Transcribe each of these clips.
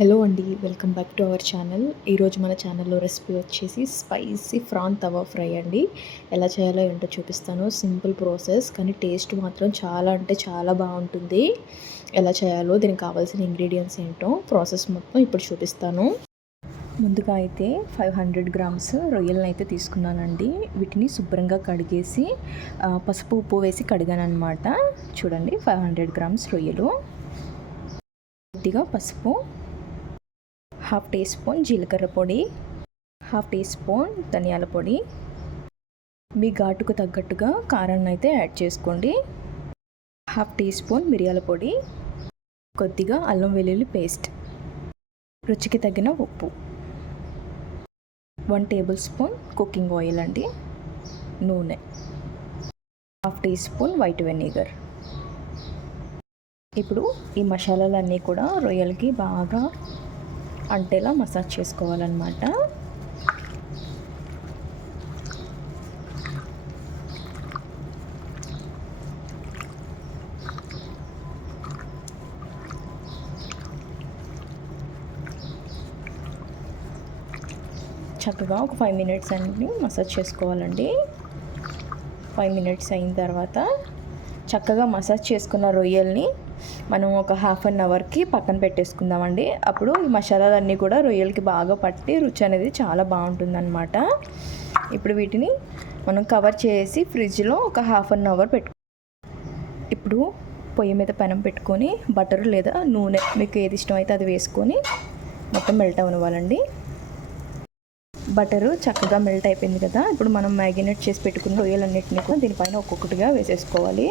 Hello అండి welcome back to our channel. ఈరోజు మన ఛానల్లో రెసిపీ వచ్చేసి స్పైసీ ఫ్రాన్ తవా ఫ్రై అండి. ఎలా చేయాలో ఏంటో చూపిస్తాను. సింపుల్ ప్రాసెస్ కానీ టేస్ట్ మాత్రం చాలా అంటే చాలా బాగుంటుంది. ఎలా చేయాలో దీనికి కావాల్సిన ఇంగ్రీడియంట్స్ ఏంటో ప్రాసెస్ మొత్తం ఇప్పుడు చూపిస్తాను. ముందుగా అయితే ఫైవ్ హండ్రెడ్ గ్రామ్స్ రొయ్యలను అయితే తీసుకున్నానండి. వీటిని శుభ్రంగా కడిగేసి పసుపు ఉప్పు వేసి కడిగాను అనమాట చూడండి ఫైవ్ హండ్రెడ్ గ్రామ్స్ రొయ్యలు. కొద్దిగా పసుపు హాఫ్ టీ స్పూన్ జీలకర్ర పొడి హాఫ్ టీ స్పూన్ ధనియాల పొడి. మీ ఘాటుకు తగ్గట్టుగా కారాన్ని అయితే యాడ్ చేసుకోండి. హాఫ్ టీ స్పూన్ మిరియాల పొడి కొద్దిగా అల్లం వెల్లుల్లి పేస్ట్ రుచికి తగిన ఉప్పు one tablespoon cooking oil అండి నూనె half teaspoon white vinegar. ఇప్పుడు ఈ మసాలాలన్నీ కూడా రొయ్యలకి బాగా అంటేలా మసాజ్ చేసుకోవాలన్నమాట. చక్కగా ఒక ఫైవ్ మినిట్స్ అన్ని మసాజ్ చేసుకోవాలండి. ఫైవ్ మినిట్స్ అయిన తర్వాత చక్కగా మసాజ్ చేసుకున్న రొయ్యల్ని మనం ఒక హాఫ్ అన్ అవర్కి పక్కన పెట్టేసుకుందామండి. అప్పుడు ఈ మసాలాలన్నీ కూడా రొయ్యలకి బాగా పట్టి రుచి అనేది చాలా బాగుంటుందన్నమాట. ఇప్పుడు వీటిని మనం కవర్ చేసి ఫ్రిడ్జ్లో ఒక హాఫ్ అన్ అవర్ పెట్టు. ఇప్పుడు పొయ్యి మీద పెనం పెట్టుకొని బటర్ లేదా నూనె మీకు ఏది ఇష్టమైతే అది వేసుకొని మొత్తం మెల్ట్ అవ్వనివ్వాలండి బటరు చక్కగా మెల్ట్ అయిపోయింది కదా. ఇప్పుడు మనం మ్యాగినేట్ చేసి పెట్టుకున్న రొయ్యలన్నింటినీ కూడా దీనిపైన ఒక్కొక్కటిగా వేసేసుకోవాలి.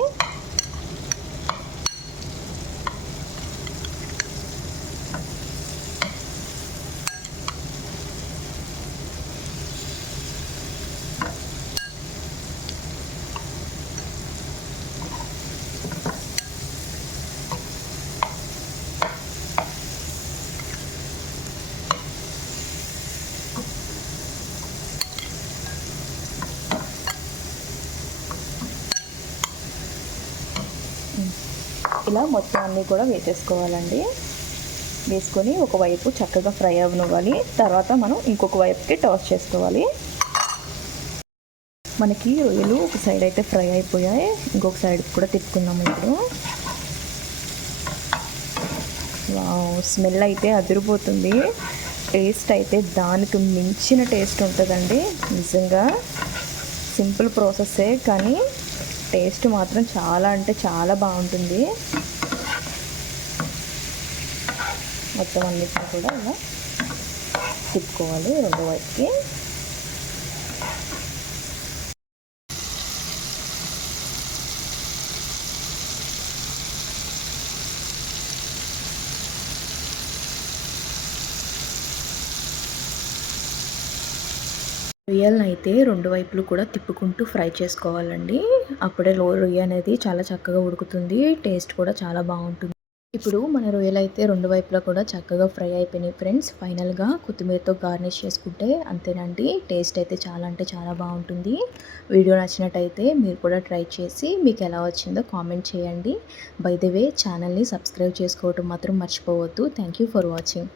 ఇలా మొత్తం అన్నీ కూడా వేసేసుకోవాలండి. వేసుకొని ఒకవైపు చక్కగా ఫ్రై అవ్వనివ్వాలి. తర్వాత మనం ఇంకొక వైపుకి టాస్ చేసుకోవాలి. మనకి రొయ్యలు ఒక సైడ్ అయితే ఫ్రై అయిపోయాయి. ఇంకొక సైడ్ కూడా తిప్పుకుందాం ఇప్పుడు. స్మెల్ అయితే అదిరిపోతుంది. టేస్ట్ అయితే దానికి మించిన టేస్ట్ ఉంటుందండి. నిజంగా సింపుల్ ప్రాసెస్సే కానీ టేస్ట్ మాత్రం చాలా అంటే చాలా బాగుంటుంది. మొత్తం అన్నిటిని కూడా ఇలా తిప్పుకోవాలి రెండు వైపుకి. రొయ్యలను అయితే రెండు వైపులు కూడా తిప్పుకుంటూ ఫ్రై చేసుకోవాలండి. అప్పుడే లో రొయ్య అనేది చాలా చక్కగా ఉడుకుతుంది. టేస్ట్ కూడా చాలా బాగుంటుంది. ఇప్పుడు మన రొయ్యలు అయితే రెండు వైపులా కూడా చక్కగా ఫ్రై అయిపోయినాయి ఫ్రెండ్స్. ఫైనల్గా కొత్తిమీరతో గార్నిష్ చేసుకుంటే అంతేనండి. టేస్ట్ అయితే చాలా అంటే చాలా బాగుంటుంది. వీడియో నచ్చినట్టయితే మీరు కూడా ట్రై చేసి మీకు ఎలా వచ్చిందో కామెంట్ చేయండి. బై ద వే ఛానల్ని సబ్స్క్రైబ్ చేసుకోవటం మాత్రం మర్చిపోవద్దు. Thank for watching.